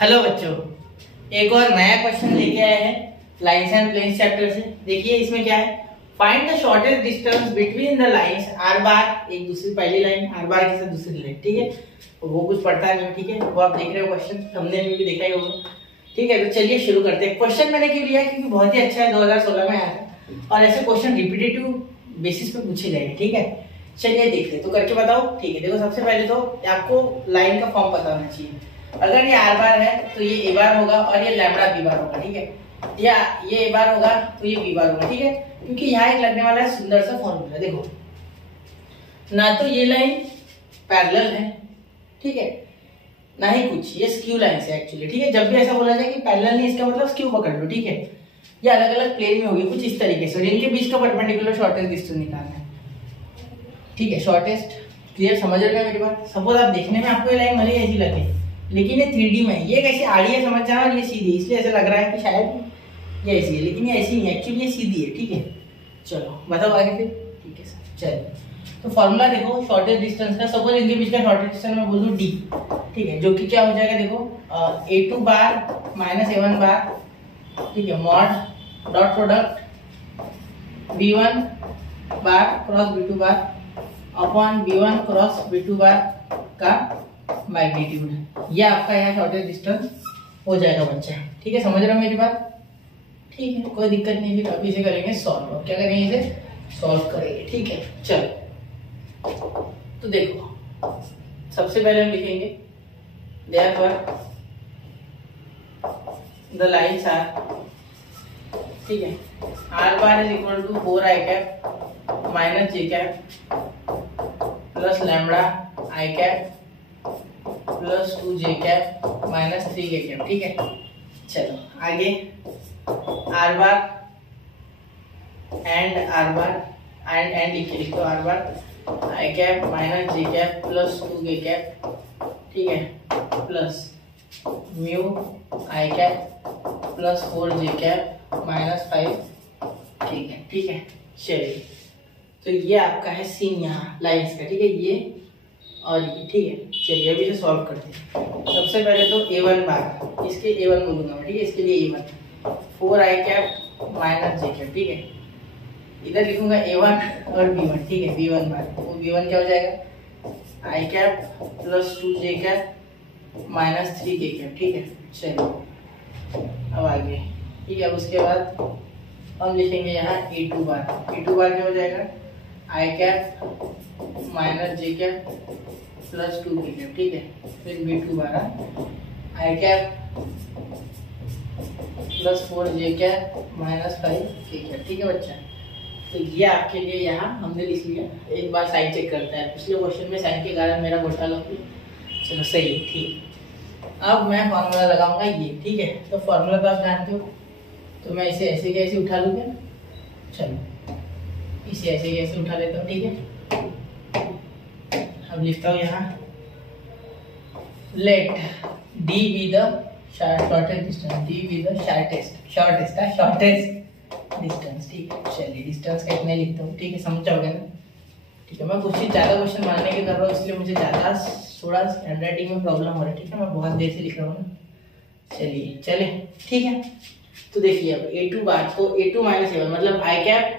Hello बच्चों, एक और नया क्वेश्चन लेके आए हैं लाइंस एंड प्लेन्स चैप्टर से। देखिए इसमें क्या है, find the shortest distance between the lines are बार, एक दूसरी पहली लाइन आर बार के साथ दूसरी लाइन। ठीक है, वो कुछ पढ़ता नहीं, ठीक है, वो आप देख रहे हो क्वेश्चन, हमने भी देखा ही होगा। ठीक है, तो चलिए शुरू करते हैं। क्वेश्चन मैंने क्यों लिया, क्योंकि बहुत ही अच्छा है, 2016 में आया था और ऐसे क्वेश्चन रिपीटेटिव बेसिस पे पूछे गए। ठीक है, चलिए देखते हैं, तो करके बताओ। ठीक है, देखो सबसे पहले तो आपको लाइन का फॉर्म पता होना चाहिए। अगर ये आर बार है तो ये ए बार होगा और ये लैम्बडा बी बार होगा। ठीक है, या ये ए बार होगा तो ये बी बार होगा। ठीक है, क्योंकि यहाँ एक लगने वाला है सुंदर सा फॉर्मूला। देखो ना तो ये लाइन पैरेलल है, ठीक है, ना ही कुछ ये स्क्यू लाइन है एक्चुअली। ठीक है, जब भी ऐसा बोला जाए कि पैरेलल नहीं, इसका मतलब स्क्यू पकड़ लो। ठीक है, ये अलग अलग प्लेन में होगी कुछ इस तरीके से, इनके बीच का परपेंडिकुलर शॉर्टेस्ट डिस्टेंस निकालना है। ठीक है, शॉर्टेस्ट क्लियर, समझ रहे हो मेरी बात। सपोज आप देखने में आपको ये लाइन भले ऐसी लगे, लेकिन ये 3D में ये कैसे आड़ी है समझ जाना, और ये सीधी, इसलिए ऐसा लग रहा है कि शायद ये ऐसी है, लेकिन ये ऐसी नहीं है, एक्चुअली ये सीधी है। ठीक है, चलो बताओ आगे फिर। ठीक है सर, चलो तो फॉर्मूला देखो शॉर्टेस्ट डिस्टेंस का। सपोज इनके बीच का शॉर्टेस्ट डिस्टेंस मैं बोल दूं d, ठीक है, जो कि क्या हो जाएगा, देखो a2 बार माइनस a1 बार, ठीक है, mod dot product b1 bar cross b2 bar upon b1 cross b2 bar का मैग्नीट्यूड। ये आपका यहाँ शॉर्टेस्ट डिस्टेंस हो जाएगा बच्चा। ठीक है, समझ रहे हो मेरी बात। ठीक है, कोई दिक्कत नहीं, फिर अभी इसे करेंगे सॉल्व। क्या करेंगे, इसे सॉल्व करेंगे। ठीक है, चलो तो देखो सबसे पहले हम लिखेंगे देयरफॉर द लाइन्स आर, ठीक है, R bar is equal to 4i cap minus j cap plus lambda i cap plus 2j cap minus 3k cap. ठीक है, चलो आगे आर बार एंड लिख दो, R bar I cap minus J cap plus 2k cap, ठीक है, plus mu I cap plus 4j cap minus 5k cap. ठीक है, चलिए तो ये आपका है सीन यहाँ लाइन्स का। ठीक है, ये और ये। ठीक है, चलिए अभी इसे सॉल्व करते हैं। सबसे पहले तो a1 बार, इसके a1 बोलूंगा मैं। ठीक है, इसके लिए a1 4i cap minus j cap. ठीक है, इधर लिखूंगा a1 और b1। ठीक है, b1 बार, वो b1 क्या हो जाएगा, i cap plus 2j cap minus 3k cap. ठीक है, चलिए अब आगे। ठीक है, अब उसके बाद हम लिखेंगे यहाँ a2 बार। a2 बार क्या हो जाएगा, i cap minus j cap plus 2k cap. ठीक है, फिर b2 bar i cap plus 4j cap minus 5k cap. ठीक है बच्चा, तो ये आपके लिए यहाँ हमने लिख लिया। एक बार साइन चेक करता है, पिछले क्वेश्चन में साइन के कारण मेरा घोटाला हो गया। चलो सही है, ठीक। अब मैं फॉर्मूला लगाऊंगा ये। ठीक है, तो फॉर्मूला तो आप जानते हो, तो मैं इसे ऐसे कैसे उठा लूँगा, चलो इसे ऐसे कैसे उठा लेता हूँ। ठीक है, अब लिखता हूँ यहाँ let D B the shortest distance, D B the shortest distance. ठीक है, चलिए डिस्टेंस का इतना लिखता हूँ। ठीक है, समझ जाओगे ना। ठीक है, मैं कुछ ज़्यादा क्वेश्चन बनाने की कर रहा हूँ, इसलिए मुझे ज़्यादा थोड़ा हैंडराइटिंग में प्रॉब्लम हो रहा है। ठीक है, मैं बहुत देर से लिख रहा हूँ ना। चले ठीक है, तो देखिए अब a2 बार, तो a2 माइनस a1 मतलब i cap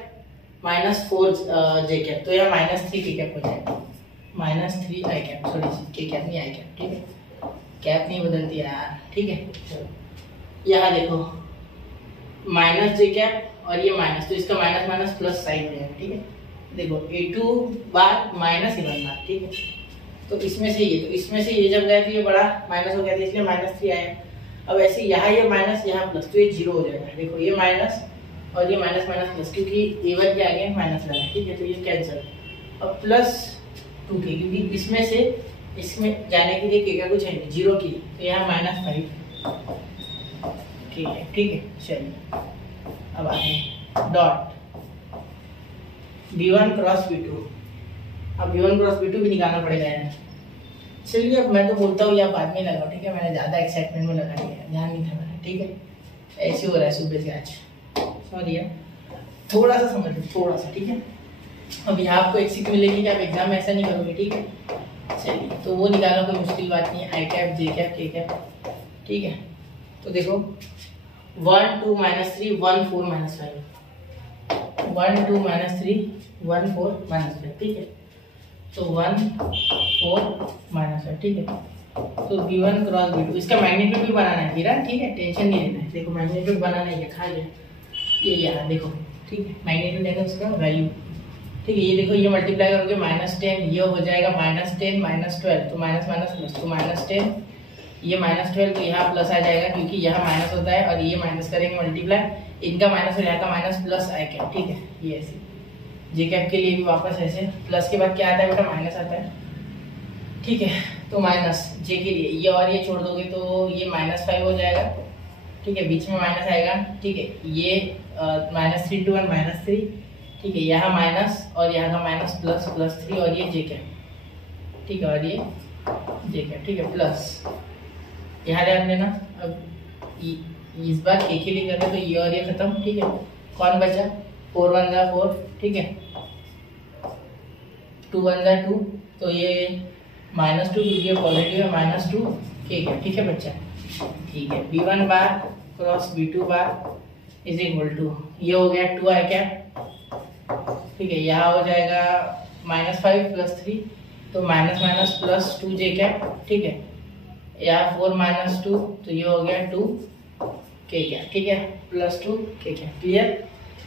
minus 4j cap, तो यह माइनस 3k कैप हो जाएगा, minus 3i cap, sorry k cap नहीं i कैप। ठीक है, कैप नहीं बदलती है यार। ठीक है, चलो यहाँ देखो माइनस j कैप और ये माइनस, तो इसका माइनस माइनस प्लस साइन हो जाएगा। ठीक है, देखो a2 बार माइनस a1 बार। ठीक है, तो इसमें से ये, तो इसमें से ये जब गया तो ये बड़ा माइनस हो गया था, इसलिए माइनस 3 आया। अब ऐसे यहाँ ये माइनस यहाँ प्लस, तो ये 0 हो जाएगा। देखो ये माइनस और ये माइनस माइनस प्लस, क्योंकि a1 के आगे माइनस लगा। ठीक है, तो ये कैंसिल। अब प्लस 2k, क्योंकि इसमें से इसमें जाने के लिए k का कुछ है नहीं, 0 की, तो यहाँ माइनस 5k है। ठीक है, चलिए अब आगे डॉट b1 क्रॉस b2। अब b1 क्रॉस b2 भी निकालना पड़ेगा यार। चलिए अब मैं तो बोलता हूँ, आप बाद में लगाओ। ठीक है, मैंने ज़्यादा एक्साइटमेंट में लगा लिया, ध्यान नहीं था मेरा। ठीक है, ऐसे हो रहा है सुबह से आज, सॉरी यार, थोड़ा सा समझ लो, थोड़ा सा। ठीक है, अब यहाँ आपको एक सीख मिलेगी कि आप एग्जाम में ऐसा नहीं करोगे। ठीक है, चलिए तो वो निकालना कोई मुश्किल बात नहीं है। आई कैप जे कैप के कैप ठीक है। तो देखो 1 2 -3 1 4 -5 1 2 -3 1 4 -5 ठीक है। तो 1 4 -5 ठीक है। तो B1 क्रॉस B2 इसका मैग्नीट्यूड भी बनाना है फिर, ठीक है, टेंशन नहीं लेना है। देखो मैग्नीट्यूड बनाना है, खा गया ये यहाँ देखो, ठीक है, मैग्नीट्यूड है उसका वैल्यू, ठीक है। ये देखो ये मल्टीप्लाई करोगे -10, ये हो जाएगा -10 -12, तो माइनस माइनस प्लस, तो -10 ये -12, तो यहाँ प्लस आ जाएगा क्योंकि यहाँ माइनस होता है, और ये माइनस करेंगे मल्टीप्लाई, इनका माइनस और यहाँ का माइनस प्लस आई कैप, ठीक है। ये ऐसे जे कैप के लिए भी वापस ऐसे प्लस के बाद क्या आता है बेटा, माइनस आता है, ठीक है। तो माइनस जे के लिए ये और ये छोड़ दोगे तो ये -5 हो जाएगा, ठीक है, बीच में माइनस आएगा, ठीक है। ये -3 × 1 -3, ठीक है, यहाँ माइनस और यहाँ का माइनस प्लस +3 और ये जे कैप, ठीक है, और ये जे कैप, ठीक है, प्लस यहाँ ध्यान देना। अब इस बार के लिए कर रहे तो ये और ये खत्म, ठीक है। कौन बचा 4 1 जा 4, ठीक है, 2 1 जा 2, तो ये -2 क्योंकि पॉजिटिव है, -2 के कैप, ठीक है बच्चा, ठीक है। B1 bar cross B2 bar is equal to ये हो गया 2 आई कैप, ठीक है। यहाँ हो जाएगा -5 +3, तो माइनस माइनस प्लस 2 जे कैप, ठीक है। यहाँ 4 - 2, तो ये हो गया 2 के कैप, ठीक है, +2 के कैप, क्लियर।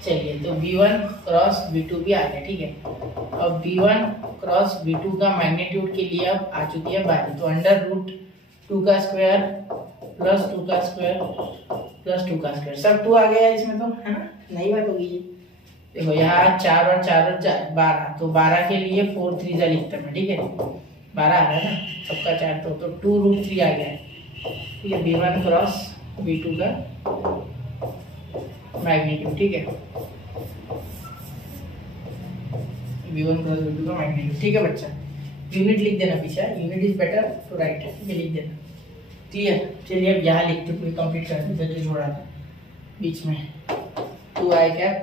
चलिए तो B1 क्रॉस B2 भी आ गया, ठीक है। अब B1 क्रॉस B2 का मैग्नीट्यूड के लिए अब आ चुकी है बारी, तो √2 का स्क्वायर प्लस 2 का स्क्वायर प्लस 2 का स्क्वायर, सब 2 आ गया इसमें, तो है ना, नई बात होगी ये। देखो यहाँ 4 और 4 और 4 12, तो 12 के लिए 4 3 जा लिखता मैं, ठीक है, 12 आ रहा है ना, सबका 4, तो 2√3 आ गया है, ठीक है। B1 क्रॉस B2 का मैग्नीट्यूड, ठीक है, B1 क्रॉस B2 का मैग्नीट्यूड, ठीक है बच्चा। यूनिट लिख देना पीछे, unit is better to write, ठीक है, लिख देना, क्लियर। चलिए अब यहाँ लिखते पूरी कंप्लीट कर देते, जो जोड़ा था बीच में 2 आई कैप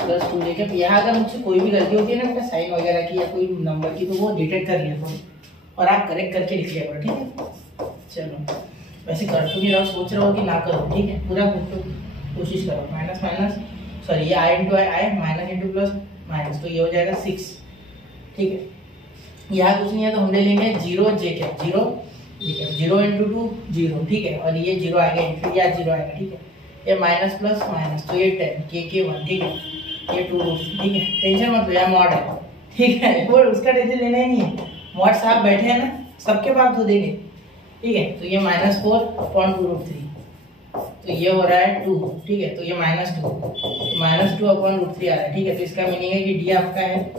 प्लस 2 जे कैप। यहाँ अगर मुझसे कोई भी गलती होती है ना बेटा, साइन वगैरह की या कोई नंबर की, तो वो डिटेक्ट कर लिया करो और आप करेक्ट करके लिख लिया करो, ठीक है। चलो वैसे कर तो नहीं रहो, सोच रहा हो कि ना करो, ठीक है, पूरा कोशिश करो। माइनस माइनस सॉरी ये आई इंटू आई माइनस इंटू प्लस माइनस, तो ये हो जाएगा 6, ठीक है। यहाँ कुछ नहीं है तो हम ले लेंगे 0 जे कैप, 0 0 × 2 0, ठीक है, और ये 0 आएगा इंटू या 0 आएगा, ठीक है। ये माइनस प्लस माइनस, तो ये 10 के 1, ठीक है, ये 2, ठीक है, टेंशन मत लो, यह मॉड है, ठीक है, वो उसका टेंशन लेना ही नहीं है, मॉड साहब बैठे हैं ना, सबके बात धो देंगे, ठीक है। तो ये -4/2√3, तो ये हो रहा है 2, ठीक है, तो ये -2 -2/√3 आ रहा है, ठीक है। तो इसका मीनिंग है कि डी आपका है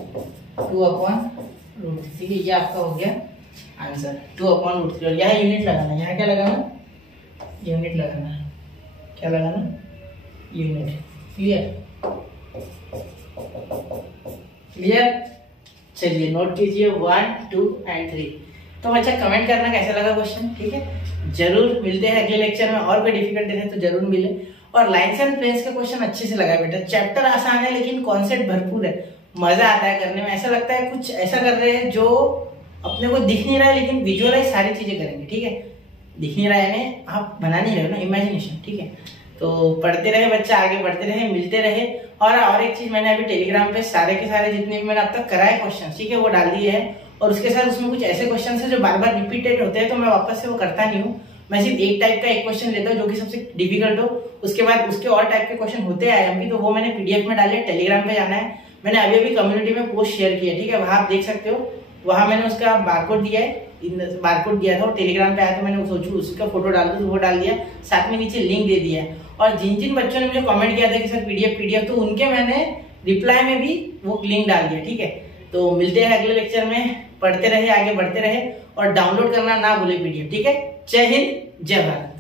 2/√3, ठीक है, ये आपका हो गया आंसर 2/√3। और यहाँ यूनिट लगाना, यहाँ क्या लगाना, यूनिट लगाना, क्या लगाना, यूनिट, क्लियर क्लियर। चलिए नोट कीजिए 1 2 और 3। तो बच्चा कमेंट करना कैसा लगा क्वेश्चन, ठीक है। जरूर मिलते हैं अगले लेक्चर में, और कोई डिफिकल्टी है तो जरूर मिले। और लाइन्स एंड प्लेन्स का क्वेश्चन अच्छे से लगा बेटा, चैप्टर आसान है लेकिन कॉन्सेप्ट भरपूर है, मजा आता है करने में, ऐसा लगता है कुछ ऐसा कर रहे हैं जो अपने को दिख नहीं रहा है लेकिन विजुअलाइज सारी चीजें करेंगे, ठीक है। दिख नहीं रहा है आप बना नहीं रहे हो ना, इमेजिनेशन, ठीक है। तो पढ़ते रहे बच्चा, आगे बढ़ते रहे, मिलते रहे। और एक चीज मैंने अभी टेलीग्राम पे सारे के सारे जितने भी मैंने अब तक कराए क्वेश्चन, ठीक है, वो डाल दिए हैं। और उसके साथ उसमें कुछ ऐसे क्वेश्चन है जो बार बार रिपीटेड होते हैं, तो मैं वापस से वो करता नहीं हूँ, मैं सिर्फ एक टाइप का एक क्वेश्चन लेता हूँ जो कि सबसे डिफिकल्ट हो, उसके बाद उसके और टाइप के क्वेश्चन होते हैं आईएमपी, तो वो मैंने पीडीएफ में डाले। टेलीग्राम पे जाना है, मैंने अभी अभी कम्युनिटी में पोस्ट शेयर किया, ठीक है, वहां आप देख सकते हो, वहां मैंने उसका बारकोड दिया है, बारकोड दिया था, टेलीग्राम पे आया तो मैंने सोचू उसका फोटो डाल दूं, वो डाल दिया, साथ में नीचे लिंक दे दिया है। और जिन जिन बच्चों ने मुझे कमेंट किया था कि सर पीडीएफ, तो उनके मैंने रिप्लाई में भी वो लिंक डाल दिया, ठीक है। तो मिलते हैं अगले लेक्चर में, पढ़ते रहे, आगे बढ़ते रहे, और डाउनलोड करना ना भूले पीडीएफ, ठीक है। जय हिंद, जय भारत।